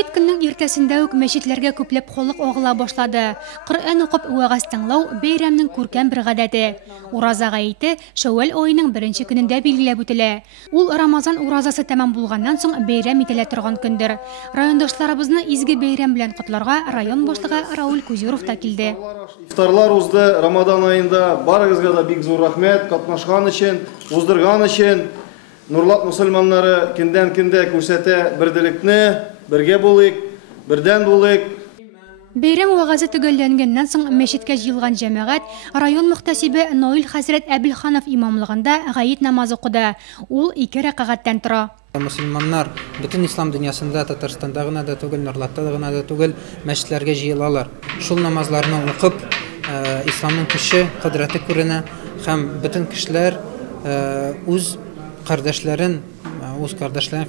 Гаит көннең иртәсендә үк мәчетләргә күпләп халык агыла башлады. Коръән укып вәгазь тыңлау бәйрәмнең күркәм бер гадәте. Ураза гаите Шәввәл аеның 1нче көнендә билгеләп үтелә. Ул Рамазан уразасы тәмам булганнан соң бәйрәм ителә торган көндер. Райондашларыбызны изге бәйрәм белән котларга район башлыгы Раул Кузюров та килде. Ифтарлар узды Рамадан аенда. Барыгызга да бик зур рәхмәт катнашкан өчен, уздырган өчен. Нурлат мусульманнары көндән-көндә күрсәтә берделекне, бергә булыйк, бердән булыйк. Бәйрәм вәгазы төгәлләнгәннән соң мәчеткә җыелган җәмәгать район мөхтәсибе Наил хәзрәт Әбелханов имамлыгында гаит намаз укыды. Ул 2 рәкъгатьтән тора. Мусульманнар бөтен ислам дөньясында, Татарстанда гына да түгел, Норлатта гына да түгел, мәчетләргә җыелалар. Шул намазларны укып, исламның көче, кудрәте күренә һәм бөтен кешеләр үз кардәшләрен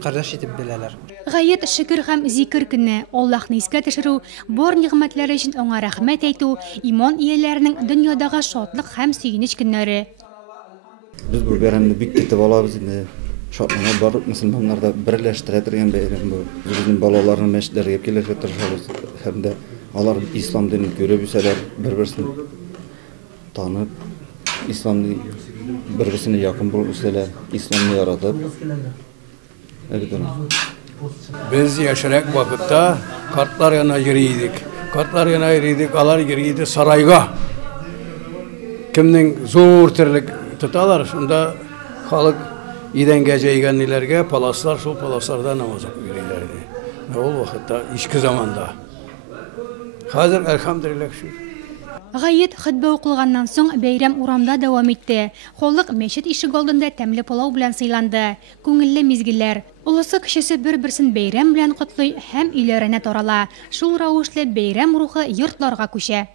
кардәш итеп беләләр. Гаит шөкер һәм зикр көне, Аллаһны искә төшерү, бар нигъмәтләре өчен аңа рәхмәт әйтү, иман ияләренең дөньядагы шатлык һәм сөенеч көннәре. Без бу бәйрәмне бик көтеп алабыз инде. Шатлана барлык мусульманнарда берләштерә торган бәйрәм бу. Безнең балаларны мәчетләргә килергә тырышабыз һәм дә алар ислам динен күреп үсәләр, бер-берсен танып, исламны бер-берсенә якын булып үсәләр, исламны яратып. Biz yaşarak vakitte kartlar yana yürüyorduk. Kartlar yana yürüyorduk, alar yürüyordu sarayga. Kimden zor terlik tutarlar, şunda halk iden gece yiyenlerge palaslar, şu palaslarda namaz yürüyorlardı. Ve o vakitte, işki zamanda. Hazır elhamdülillah şükür. Гаит хutбә укылганнан соң бәйрәм урамда дәвам итте. Халык мәчет ишек алдында тәмле палау белән сыйланды. Күңелле мизгелләр. Улысы кешесе бер-берсен бәйрәм белән котлый һәм өйләренә тарала. Шул рәвешле бәйрәм рухы йортларга күчә.